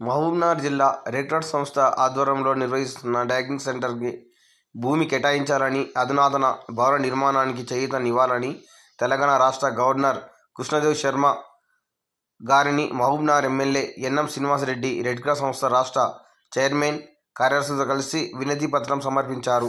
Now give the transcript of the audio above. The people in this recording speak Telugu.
మహబూబ్నగర్ జిల్లా రెడ్ క్రాస్ సంస్థ ఆధ్వర్యంలో నిర్వహిస్తున్న డయాగ్నోస్టిక్ సెంటర్కి భూమి కేటాయించాలని, అధునాతన భవన నిర్మాణానికి చేయూతనివ్వాలని తెలంగాణ రాష్ట్ర గవర్నర్ కృష్ణదేవ్ శర్మ గారిని Mahabubnagar MLA NM Srinivasa Reddy red cross సంస్థ రాష్ట్ర చైర్మన్ కార్యదర్శులతో కలిసి వినతి పత్రం సమర్పించారు.